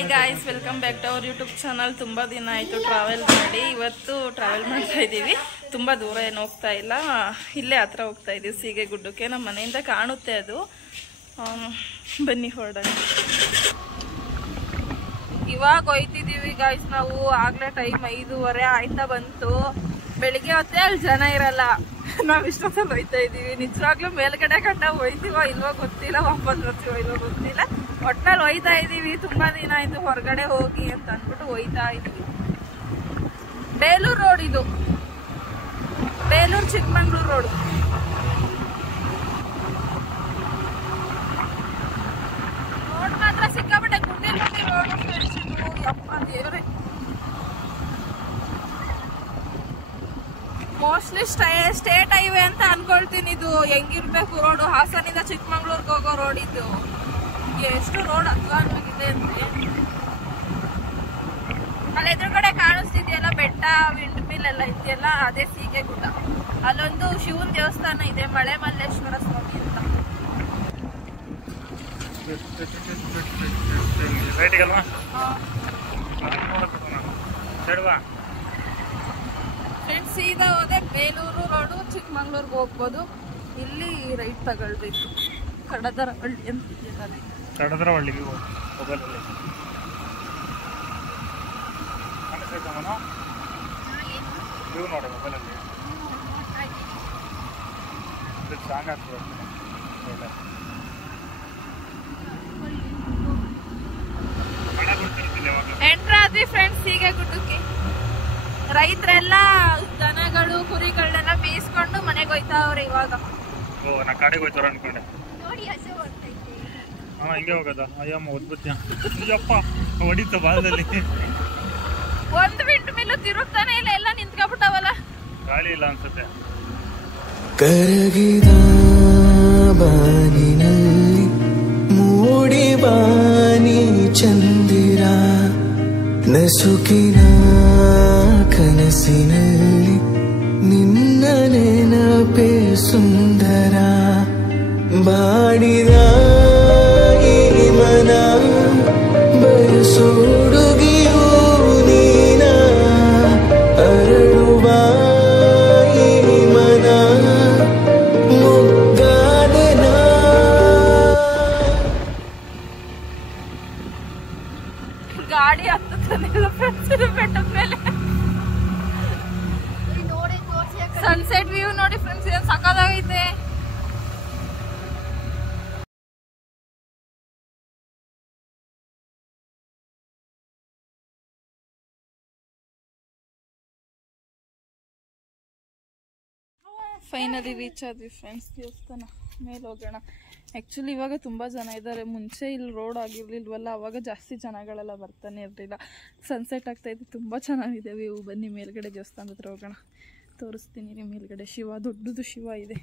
Hi guys, welcome back to our YouTube channel. ತುಂಬ ದಿನ ಆಯಿತು ಟ್ರಾವೆಲ್ ಮಾಡಿ. ಇವತ್ತು ಟ್ರಾವೆಲ್ ಮಾಡ್ತಾ ಇದ್ದೀವಿ. ತುಂಬ ದೂರ ಏನು ಹೋಗ್ತಾ ಇಲ್ಲ, ಇಲ್ಲೇ ಹತ್ರ ಹೋಗ್ತಾ ಇದ್ದೀವಿ ಸೀಗೆಗುಡ್ಡಕ್ಕೆ. ನಮ್ಮ ಮನೆಯಿಂದ ಕಾಣುತ್ತೆ ಅದು. ಬನ್ನಿ ಹೊರಡೋಣ. ಇವಾಗ ಹೋಯ್ತಿದ್ದೀವಿ ಗಾಯ್ಸ್ ನಾವು. ಆಗಲೇ ಟೈಮ್ 5:30 ಆಯ್ತಾ ಬಂತು. ಬೆಳಿಗ್ಗೆ ಹೊತ್ತೆ ಅಲ್ಲಿ ಜನ ಇರಲ್ಲ, ನಾವು ಇಷ್ಟೊತ್ತಲ್ಲಿ ಹೋಯ್ತಾ ಇದ್ದೀವಿ. ನಿಜವಾಗ್ಲೂ ಮೇಲ್ಗಡೆ ಕಂಡ ಹೋಯ್ತೀವೋ ಇಲ್ವೋ ಗೊತ್ತಿಲ್ಲ, ವಾಪಸ್ ಬರ್ತೀವೋ ಇಲ್ವೋ ಗೊತ್ತಿಲ್ಲ. ಒಟ್ನಲ್ಲಿ ಹೋಯ್ತಾ ಇದ್ದೀವಿ. ತುಂಬಾ ದಿನ ಆಯ್ತು ಹೊರಗಡೆ ಹೋಗಿ ಅಂತ ಅಂದ್ಬಿಟ್ಟು ಹೋಯ್ತಾ ಇದ್ದೀವಿ. ಬೇಲೂರು ರೋಡ್ ಇದು, ಬೇಲೂರು ಚಿಕ್ಕಮಂಗ್ಳೂರು ರೋಡ್. ರೋಡ್ ಮಾತ್ರ ಸಿಕ್ಕಾಪಟ್ಟೆ ಗುಡ್ಡೆ ರೋಡ್. ಯಪ್ಪ ದೇವ್ರೆ, ಮೋಸ್ಟ್ಲಿ ಸ್ಟೇಟ್ ಹೈವೇ ಅಂತ ಅನ್ಕೊಳ್ತೀನಿ. ಇದು ಹೆಂಗಿರ್ಬೇಕು ರೋಡು? ಹಾಸನಿಂದ ಚಿಕ್ಕಮಂಗ್ಳೂರ್ಗೆ ಹೋಗೋ ರೋಡ್ ಇದು. ಎಷ್ಟು ರೋಡ್ ಅಧ್ವಾನವಾಗಿದೆ ಅಂದ್ರೆ, ಅಲ್ಲಿ ಎದುರುಗಡೆ ಕಾಣಿಸ್ತಿದೆಯಲ್ಲ ಬೆಟ್ಟ, ವಿಂಡ್ ಮಿಲ್ ಎಲ್ಲ ಇದೆಯಲ್ಲ, ಅದೇ ಸೀಗೆಗುಡ್ಡ. ಅಲ್ಲೊಂದು ಶಿವನ್ ದೇವಸ್ಥಾನ ಇದೆ, ಮಳೆ ಮಲ್ಲೇಶ್ವರ ಸ್ವಾಮಿ ಅಂತ. ಫ್ರೆಂಡ್ಸ್, ಸೀದಾ ಹೋದೆ ಬೇಲೂರು ರೋಡು ಚಿಕ್ಕಮಂಗ್ಳೂರ್ಗೆ ಹೋಗ್ಬೋದು. ಇಲ್ಲಿ ರೈಟ್ ತಗೊಳ್ಬೇಕು. ಕಡದರಹಳ್ಳಿ ಅಂತ ಇದೆಯಲ್ಲ, ಕಡದರಹಳ್ಳಿಗೆ ಮೊಬೈಲಲ್ಲಿ ವ್ಯೂ ನೋಡಿ. ಮೊಬೈಲಲ್ಲಿ ಸಾಂಗ್ ಆಗ್ತದೆ. ಎಂಟ್ರ್ ಆದ್ವಿ ಫ್ರೆಂಡ್ಸ್ ಸೀಗೆಗುಡ್ಡಕ್ಕೆ. ರೈತರೆಲ್ಲ ದನಗಳು ಕುರಿಗಳನ್ನೆಲ್ಲ ಮೇಯಿಸ್ಕೊಂಡು ಮನೆಗೆ ಹೋಯ್ತಾವ್ರೆ ಇವಾಗ. ಓ, ನಾ ಕಾಡಿಗೆ ಹೋಯ್ತಾರ ಅನ್ಕೊಂಡೆ. ಹಾ, ಹಿಂಗೆ ಹೋಗದ. ಅಯ್ಯಮ್ಮ ಒದ್ಬುತ್ತ ಅಯ್ಯಪ್ಪ ಹೊಡಿತ ಬಾಲದಲ್ಲಿ. ಒಂದು ವಿಂಡ್ ಮಿಲ್ಲು ತಿರುಗ್ತಾನೆ ಇಲ್ಲ, ಎಲ್ಲ ನಿಂತ್ಕೊಬಿಟ್ಟವಲ್ಲ. ಗಾಳಿ ಇಲ್ಲ ಅನ್ಸುತ್ತೆ. ಕರಗಿದ ಬಾನಿನಲ್ಲಿ ಮೂಡಿ ಬಾನಿ ಚಂದಿರ, ನಸುಕಿನ ಕನಸಿನಲ್ಲಿ ನಿನ್ನ ನೆನಪೇ ಸುಂದರ. ಬಾಡಿದ ಈ ಮನ ಬಯಸೋಡುಗಿಯೂ ನೀನ, ಅರಳುವ ಈ ಮನ ಮುಗ್ಗಾದೆನ. ಗಾಡಿ ಹತ್ತುತ್ತಾನಿಲ್ಲ ಫ್ರೆಂಡ್ಸ್ ಬೆಟ್ಟದ ಮೇಲೆ. ಸನ್ಸೆಟ್ ವ್ಯೂ ನೋಡಿ ಫ್ರೆಂಡ್ಸ್, ಏನು ಸಕ್ಕತ್ತಾಗೈತೆ. ಫೈನಲಿ ರೀಚ್ ಆದ್ವಿ ಫ್ರೆಂಡ್ಸ್ ದೇವಸ್ಥಾನ. ಮೇಲೆ ಹೋಗೋಣ. ಆ್ಯಕ್ಚುಲಿ ಇವಾಗ ತುಂಬ ಜನ ಇದ್ದಾರೆ. ಮುಂಚೆ ಇಲ್ಲಿ ರೋಡ್ ಆಗಿರ್ಲಿಲ್ವಲ್ಲ, ಅವಾಗ ಜಾಸ್ತಿ ಜನಗಳೆಲ್ಲ ಬರ್ತಾನೆ ಇರಲಿಲ್ಲ. ಸನ್ಸೆಟ್ ಆಗ್ತಾಯಿತ್ತು, ತುಂಬ ಚೆನ್ನಾಗಿದೆ ವ್ಯೂ. ಬನ್ನಿ ಮೇಲ್ಗಡೆ ದೇವಸ್ಥಾನದ ಹತ್ರ ಹೋಗೋಣ, ತೋರಿಸ್ತೀನಿ ರೀ. ಮೇಲ್ಗಡೆ ಶಿವ, ದೊಡ್ಡದು ಶಿವ ಇದೆ.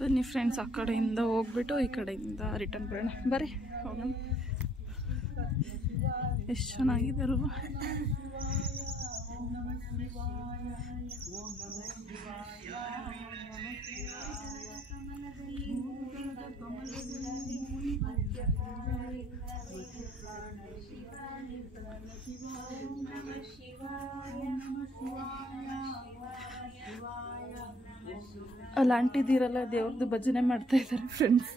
ಬನ್ನಿ ಫ್ರೆಂಡ್ಸ್, ಆ ಕಡೆಯಿಂದ ಹೋಗ್ಬಿಟ್ಟು ಈ ಕಡೆಯಿಂದ ರಿಟರ್ನ್ ಬರೋಣ. ಬರ್ರಿ ಹೋಗೋಣ. ಎಷ್ಟು ಚೆನ್ನಾಗಿದೆ ಅಲ್ವಾ? ಅಲ್ಲಿ ಆಂಟಿದಿರಲ್ಲ, ದೇವ್ರದ್ದು ಭಜನೆ ಮಾಡ್ತಾ ಇದ್ದಾರೆ ಫ್ರೆಂಡ್ಸ್.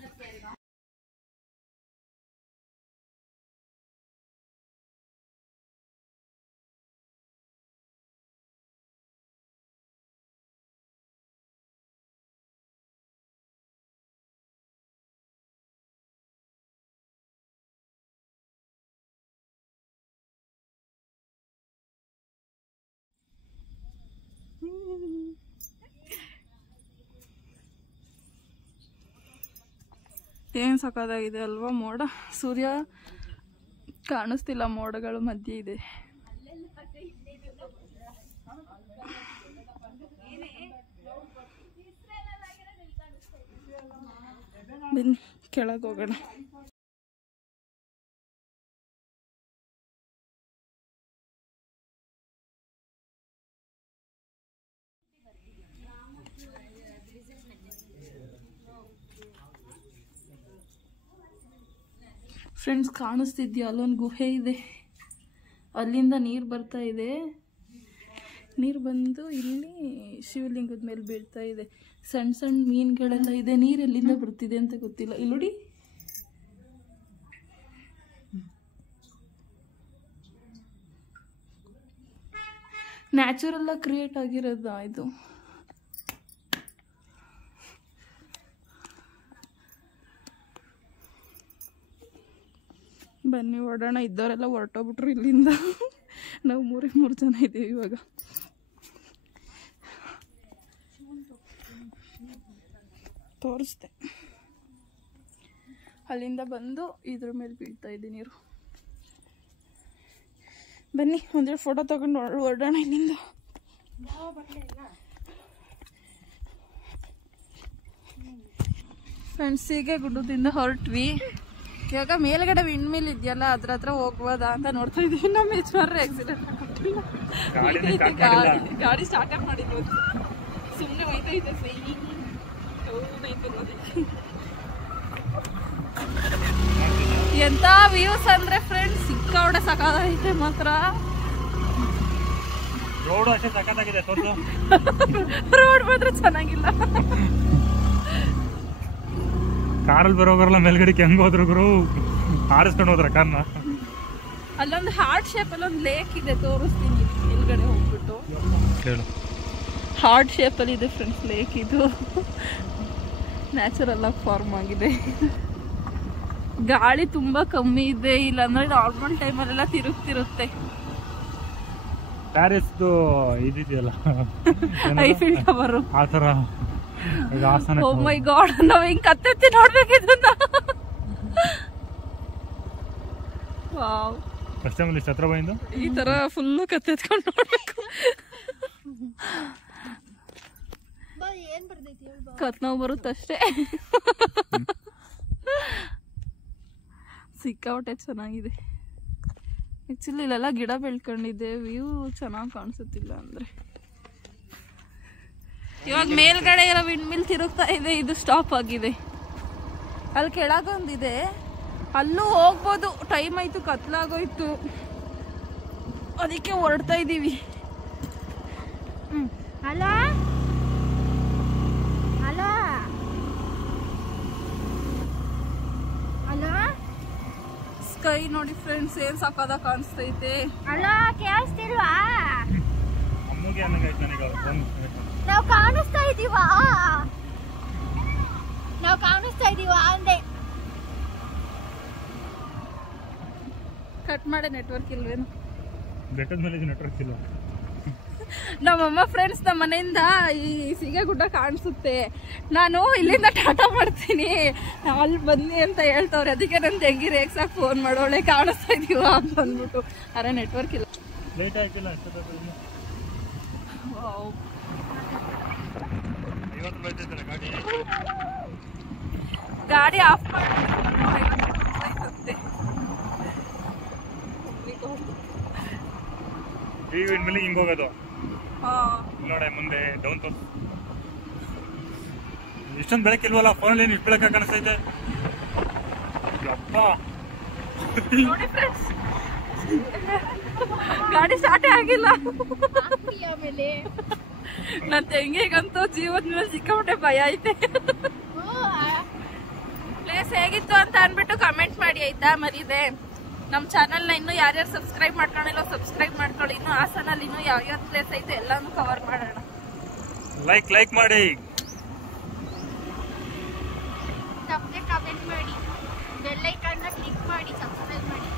ಏನು ಸಕ್ಕತ್ತಾಗಿದೆ ಅಲ್ವಾ? ಮೋಡ, ಸೂರ್ಯ ಕಾಣಿಸ್ತಿಲ್ಲ, ಮೋಡಗಳು ಮಧ್ಯೆ ಇದೆ. ಬನ್ನಿ ಕೆಳಗೆ ಹೋಗೋಣ. ಫ್ರೆಂಡ್ಸ್ ಕಾಣಿಸ್ತಿದ್ಯಾ, ಅಲ್ಲೊಂದು ಗುಹೆ ಇದೆ, ಅಲ್ಲಿಂದ ನೀರು ಬರ್ತಾ ಇದೆ. ನೀರು ಬಂದು ಇಲ್ಲಿ ಶಿವಲಿಂಗದ ಮೇಲೆ ಬೀಳ್ತಾ ಇದೆ. ಸಣ್ಣ ಸಣ್ಣ ಮೀನುಗಳೆಲ್ಲ ಇದೆ. ನೀರು ಎಲ್ಲಿಂದ ಬರ್ತಿದೆ ಅಂತ ಗೊತ್ತಿಲ್ಲ. ಇಲ್ಲಿ ನೋಡಿ, ನ್ಯಾಚುರಲ್ ಆಗಿ ಕ್ರಿಯೇಟ್ ಆಗಿರೋದು ಇದು. ಬನ್ನಿ ಓಡೋಣ. ಇದ್ದವರೆಲ್ಲ ಹೊರಟೋಗ್ಬಿಟ್ರು ಇಲ್ಲಿಂದ. ನಾವು 3 ಜನ ಇದ್ದೀವಿ ಇವಾಗ. ತೋರಿಸ್ದೆ, ಅಲ್ಲಿಂದ ಬಂದು ಇದ್ರ ಮೇಲೆ ಬೀಳ್ತಾ ಇದೆ ನೀರು. ಬನ್ನಿ ಒಂದೆರಡು ಫೋಟೋ ತಗೊಂಡು ಹೊರಡೋಣ ಇಲ್ಲಿಂದ. ಫ್ರೆಂಡ್ಸ್, ಹೀಗೆ ಗುಡ್ಡದಿಂದ ಹೊರಟ್ವಿ. ಇವಾಗ ಮೇಲ್ಗಡೆ ವಿಂಡ್ ಮಿಲ್ ಇದೆಯಲ್ಲ, ಅದ್ರ ಹತ್ರ ಹೋಗ್ಬೋದಾ ಅಂತ ನೋಡ್ತಾ ಇದೀವಿ. ನಮ್ಮ ಯಜಮಾನ್ರು ಆಕ್ಸಿಡೆಂಟ್ ಗಾಡಿ ಸ್ಟಾರ್ಟ್ ಮಾಡಿದ್ವಿ. ಸುಮ್ಮನೆ ಹೋಯ್ತೈತೆ ಸೈ. ಎಂತ ವ್ಯೂಸ್ ಅಂದ್ರೆ ಫ್ರೆಂಡ್ಸ್, ಸಿಕ್ಕಾವಡೆ ಸಕಾಲೈತೆ ಮಾತ್ರ. ರೋಡ್ ಮಾತ್ರ ಚೆನ್ನಾಗಿಲ್ಲ. ಕಾರಲ್ಲಿ ಬರೋಗರಲ್ಲ ಮೇಲ್ಗಡೆಗೆ ಹೆಂಗ್ ಹೋದ್ರು ಗುರು, ಆರಿಸ್ಕೊಂಡು ಹೋದ್ರ ಕಾರ್ನ. ಅಲ್ಲೊಂದು ಹಾರ್ಟ್ ಶೇಪ್ ಅಲ್ಲಿ ಒಂದು ಲೇಕ್ ಇದೆ, ತೋರಿಸ್ತೀನಿ ಮೇಲ್ಗಡೆ ಹೋಗ್ಬಿಟ್ಟು. ಹಾರ್ಟ್ ಶೇಪ್ ಅಲ್ಲಿ ಇದೆ ಫ್ರೆಂಡ್ಸ್ ಲೇಕ್. ಇದು ನ್ಯಾಚುರಲ್ ಆಗಿ ಫಾರ್ಮ್ ಆಗಿದೆ. ಗಾಳಿ ತುಂಬಾ ಕಮ್ಮಿ ಇದೆ. ಇಲ್ಲಾಂದ್ರೆ ನಾರ್ಮಲ್ ಟೈಮಲ್ಲೆಲ್ಲ ತಿರುಗ್ತಿರುತ್ತೆ. ಪ್ಯಾರಿಸ್ದು ಇದಿದೆಯಲ್ಲ, ಐಫಿಲ್ ಟವರ್ ಆ ತರ. ಓ ಮೈ ಗಾಡ್, ನಾವ್ ಹಿಂಗ್ ಕತ್ತೆತ್ತಿ ನೋಡ್ಬೇಕಿದ್ದ. ವಾವ್, ಫಸ್ಟ್ ಟೈಮ್ ಇಷ್ಟು ಹತ್ರ ಬಂದು ಈ ತರ ಫುಲ್ಲು ಕತ್ತೆತ್ಕೊಂಡು ನೋಡ್ಬೇಕು. ಕತ್ ನೋವು ಬರುತ್ತಷ್ಟೇ. ಸಿಕ್ಕಾಪಟ್ಟೆ ಚೆನ್ನಾಗಿದೆ. ಆಕ್ಚುಲಿ ಇಲ್ಲೆಲ್ಲ ಗಿಡ ಬೆಳ್ಕೊಂಡಿದೆ, ವ್ಯೂ ಚೆನ್ನಾಗಿ ಕಾಣಿಸುತ್ತಿಲ್ಲ ಅಂದ್ರೆ. ಇವಾಗ ಮೇಲ್ಗಡೆ ಎಲ್ಲ ವಿಂಡ್ ಮಿಲ್ ತಿರುಗ್ತಾ ಇದೆ, ಇದು ಸ್ಟಾಪ್ ಆಗಿದೆ. ಅಲ್ಲಿ ಕೆಳಗೊಂದಿದೆ, ಅಲ್ಲೂ ಹೋಗ್ಬೋದು. ಟೈಮ್ ಆಯ್ತು, ಕತ್ಲಾಗೋಯ್ತು, ಅದಕ್ಕೆ ಹೊರಡ್ತಾ ಇದ್ದೀವಿ. ಹಲೋ ಹಲೋ ಹಲೋ, ಸ್ಕೈ ನೋಡಿ ಫ್ರೆಂಡ್ಸ್, ಏನ್ ಸಾಕಾದ ಕಾಣಿಸ್ತೈತೆ. ಹಲೋ, ಕೇಳಿಸ್ತಿಲ್ವಾ? ಅಮ್ಮಗೆ ಅನ್ನಂಗಾಯ್ತು ನನಗೆ. ನಾವು ಕಾಣಿಸ್ತಾ ಇದೀವಾ? ನಾವು ಕಾಣಿಸ್ತಾ ಇದೀವಾ ಅಂದೆ. ಕಟ್ ಮಾಡಿ, ನೆಟ್ವರ್ಕ್ ಇಲ್ವೇನು? ಬೆಟ್ಟದ ಮೇಲೆ ನೆಟ್ವರ್ಕ್ ಇಲ್ಲ. ನಮ್ಮಮ್ಮ ಫ್ರೆಂಡ್ಸ್, ನಮ್ಮ ಮನೆಯಿಂದ ಈ ಸಿಗಗುಡ್ಡ ಕಾಣಿಸುತ್ತೆ. ನಾನು ಇಲ್ಲಿಂದ ಟಾಟಾ ಮಾಡ್ತೀನಿ, ಅಲ್ಲಿ ಬನ್ನಿ ಅಂತ ಹೇಳ್ತವ್ರೆ. ಅದಕ್ಕೆ ನನ್ನ ತಂಗಿ ರೇಕ್ಸಾಕ್ ಫೋನ್ ಮಾಡೋಳೆ, ಕಾಣಿಸ್ತಾ ಇದೀವ ಅಂತ ಅಂದ್ಬಿಟ್ಟು. ಅರೆ ನೆಟ್ವರ್ಕ್ ಇಲ್ಲ. ಲೇಟ್ ಆಯ್ತಿಲ್ಲ ಗಾಡಿ ಆಫ್ ಮಾಡಿ. ಮೇಲೆ ಹಿಂಗ್ ಹೋಗೋದು ನೋಡ, ಮುಂದೆ ಡೌನ್ ತೋರ್ಸ್. ಇಷ್ಟೊಂದು ಬೆಳಕಿಲ್ವಲ್ಲ ಫೋನಲ್ಲಿ, ಇಷ್ಟು ಬೆಳಕ ಕಾಣಿಸ್ತೈತೆ. ಗಾಡಿ ಸ್ಟಾರ್ಟೇ ಆಗಿಲ್ಲ. ನನ್ನ ತಂಗಿಗಂತೂ ಜೀವದ ಮೇಲೆ ಸಿಕ್ಕಾಪಟ್ಟೆ ಭಯ ಐತೆ. ಪ್ಲೇಸ್ ಹೇಗಿತ್ತು ಅಂತ ಅನ್ಬಿಟ್ಟು ಕಮೆಂಟ್ ಮಾಡಿ ಆಯ್ತಾ, ಮರಿದೆ. ನಮ್ಮ ಚಾನಲ್ನ ಇನ್ನೂ ಯಾರ್ಯಾರು ಸಬ್ಸ್ಕ್ರೈಬ್ ಮಾಡ್ಕೊಂಡಿಲ್ಲ ಸಬ್ಸ್ಕ್ರೈಬ್ ಮಾಡ್ಕೊಳ್ಳಿ. ಇನ್ನು ಹಾಸನಲ್ಲಿ ಇನ್ನೂ ಯಾವ್ಯಾವ ಪ್ಲೇಸ್ ಐತೆ ಎಲ್ಲಾನು ಕವರ್ ಮಾಡೋಣ. ಲೈಕ್ ಮಾಡಿ, ತಪ್ಪದೆ ಕಮೆಂಟ್ ಮಾಡಿ, ಬೆಲ್ ಐಕಾನ್ನ ಕ್ಲಿಕ್ ಮಾಡಿ, ಸಬ್ಸ್ಕ್ರೈಬ್ ಮಾಡಿ.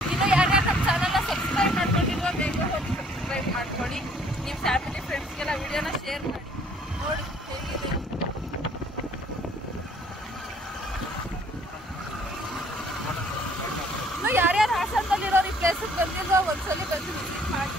ಇನ್ನು ಯಾರ್ಯಾರು ನಮ್ಮ ಚಾನಲ್ನ ಸಬ್ಸ್ಕ್ರೈಬ್ ಮಾಡ್ಕೊಂಡಿಲ್ವ ಬೇಗ ಹೋಗಿ ಸಬ್ಸ್ಕ್ರೈಬ್ ಮಾಡ್ಕೊಳ್ಳಿ. ನಿಮ್ಮ ಫ್ಯಾಮಿಲಿ ಫ್ರೆಂಡ್ಸ್ಗೆಲ್ಲ ವಿಡಿಯೋನ ಶೇರ್ ಮಾಡಿ. ನೋಡಿ ಹೇಗಿದೆ. ಇನ್ನು ಯಾರ್ಯಾರು ಪ್ಲೇಸಿಗೆ ಬಂದಿಲ್ವಾ ಒಂದ್ಸಲಿ ಬಂದು ವಿಸಿಟ್ ಮಾಡಿ.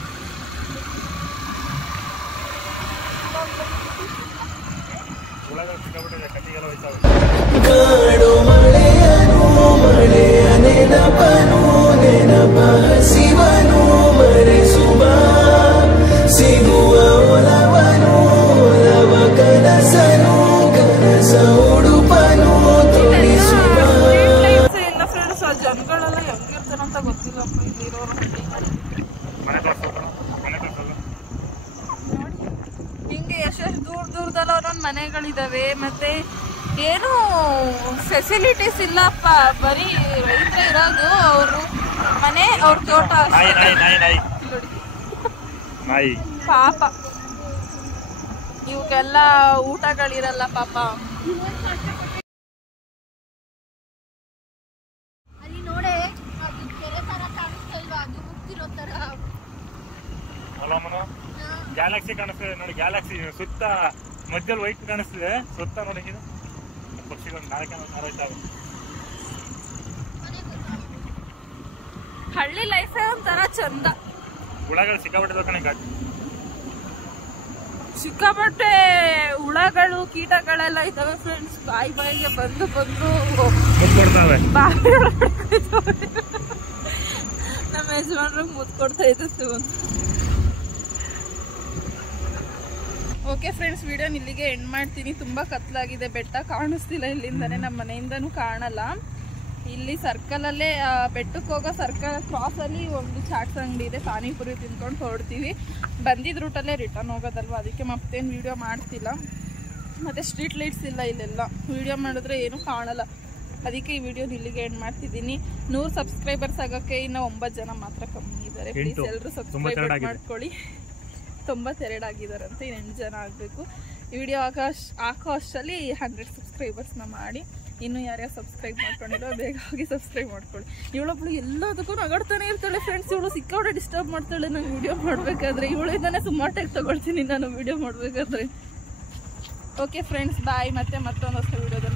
ಕಾಡು ಮಳೆಯನು ಮಳೆಯ ನೆನಪನು ನೆನಪ ಹಸಿವನು ಮರೆಸುವ ಸಿಗುವ ಒಲವನು ಒಲವ ಕನಸನು ಕನಸ ಉಡುಪನು ತೊಡಿಸುವ. ಇಲ್ಲ ಫ್ರೆಂಡ್ಸ್, ಆ ಜನಗಳೆಲ್ಲ ಹೆಂಗಿರ್ತಾರಂತ ಗೊತ್ತಿಲ್ಲಪ್ಪ ಇಲ್ಲಿರೋರು. ಹಿಂಗೆ ಎಷ್ಟೆಷ್ಟು ದೂರದಲ್ಲ ಒಂದೊಂದು ಮನೆಗಳಿದಾವೆ. ಮತ್ತೆ ಏನು ಫೆಸಿಲಿಟೀಸ್ ಇಲ್ಲಪ್ಪ, ಬರೀ ರೈತರ ಇರೋದು. ಅವರು ಮನೆ ಅವ್ರ ತೋಟ ಪಾಪ. ಇವಕ್ಕೆಲ್ಲ ಊಟಗಳಿರಲ್ಲ ಪಾಪ. ಅಲ್ಲಿ ನೋಡೆ ಅದು ಕೆರೆ ತರ ಕಾಣಿಸ್ತಲ್ವಾ, ಅದು ಮುಗ್ದಿರೋ ತರ. ಗ್ಯಾಲಕ್ಸಿ ಕಾಣಿಸ್ತದೆ ನೋಡಿ, ಗ್ಯಾಲಕ್ಸಿ ಸುತ್ತ ಮಧ್ಯದಲ್ಲಿ ವೈಟ್ ಕಾಣಿಸ್ತಿದೆ, ಸುತ್ತ ನೋಡಿ ಪಕ್ಷಿಗಳು ನಾರಾಯ್ತಾವೆ. ಹಳ್ಳಿ ಲೈಫೇ ಒಂಥರ ಚಂದ. ಹುಳಗಳು ಸಿಕ್ಕಾಪಟ್ಟೆ ಕಣೆ, ಸಿಕ್ಕಾಪಟ್ಟೆ ಹುಳಗಳು ಕೀಟಗಳೆಲ್ಲ ಇದಾವೆ ಫ್ರೆಂಡ್ಸ್. ಬಾಯಿಗೆ ಬಂದು ಮುತ್ಕೊಡ್ತಾವೆ. ನಮ್ಮ ಯಜಮಾನ್ರು ಮುತ್ಕೊಡ್ತಾ ಇರುತ್ತೆ ಒಂದು. ಓಕೆ ಫ್ರೆಂಡ್ಸ್, ವಿಡಿಯೋನ ಇಲ್ಲಿಗೆ ಎಂಡ್ ಮಾಡ್ತೀನಿ. ತುಂಬ ಕತ್ಲಾಗಿದೆ, ಬೆಟ್ಟ ಕಾಣಿಸ್ತಿಲ್ಲ ಇಲ್ಲಿಂದಾನೆ, ನಮ್ಮ ಮನೆಯಿಂದನೂ ಕಾಣಲ್ಲ. ಇಲ್ಲಿ ಸರ್ಕಲಲ್ಲೇ ಬೆಟ್ಟಕ್ಕೆ ಹೋಗೋ ಸರ್ಕಲ್ ಕ್ರಾಸಲ್ಲಿ ಒಂದು ಚಾಟ್ಸ್ ಅಂಗಡಿ ಇದೆ, ಪಾನಿಪುರಿ ತಿನ್ಕೊಂಡು ಹೊರಡ್ತೀವಿ. ಬಂದಿದ್ದ ರೂಟಲ್ಲೇ ರಿಟರ್ನ್ ಹೋಗೋದಲ್ವ, ಅದಕ್ಕೆ ಮತ್ತೇನು ವಿಡಿಯೋ ಮಾಡ್ತಿಲ್ಲ. ಮತ್ತು ಸ್ಟ್ರೀಟ್ ಲೈಟ್ಸ್ ಇಲ್ಲ ಇಲ್ಲೆಲ್ಲ, ವಿಡಿಯೋ ಮಾಡಿದ್ರೆ ಏನೂ ಕಾಣಲ್ಲ. ಅದಕ್ಕೆ ಈ ವಿಡಿಯೋನ ಇಲ್ಲಿಗೆ ಎಂಡ್ ಮಾಡ್ತಿದ್ದೀನಿ. 100 ಸಬ್ಸ್ಕ್ರೈಬರ್ಸ್ ಆಗೋಕ್ಕೆ ಇನ್ನೂ 9 ಜನ ಮಾತ್ರ ಕಮ್ಮಿ ಇದ್ದಾರೆ. ಪ್ಲೀಸ್ ಎಲ್ಲರೂ ಸಬ್ಸ್ಕ್ರೈಬ್ ಮಾಡ್ಕೊಳ್ಳಿ. 92 ಆಗಿದಾರಂತೆ, 8 ಜನ ಆಗಬೇಕು. ಈ ವಿಡಿಯೋ ಹಾಕೋ ಅಷ್ಟರಲ್ಲಿ 100 ಸಬ್ಸ್ಕ್ರೈಬರ್ಸ್ನ ಮಾಡಿ. ಇನ್ನು ಯಾರ್ಯಾರು ಸಬ್ಸ್ಕ್ರೈಬ್ ಮಾಡ್ಕೊಂಡಿರೋ ಬೇಗ ಹೋಗಿ ಸಬ್ಸ್ಕ್ರೈಬ್ ಮಾಡ್ಕೊಳ್ಳಿ. ಇವಳೊಬ್ಳು ಎಲ್ಲದಕ್ಕೂ ನಗಾಡ್ತಾನೆ ಇರ್ತಾಳೆ ಫ್ರೆಂಡ್ಸ್. ಇವಳು ಸಿಕ್ಕಾಪಟ್ಟೆ ಡಿಸ್ಟರ್ಬ್ ಮಾಡ್ತಾಳೆ ನಾನು ವಿಡಿಯೋ ಮಾಡಬೇಕಾದ್ರೆ. ಇವಳಿಂದಾನೆ ಸುಮಾರು ತಗೊಳ್ತೀನಿ ನಾನು ವಿಡಿಯೋ ಮಾಡಬೇಕಾದ್ರೆ. ಓಕೆ ಫ್ರೆಂಡ್ಸ್, ಬಾಯ್. ಮತ್ತೆ ಮತ್ತೊಂದು ಹೊಸ ವಿಡಿಯೋದ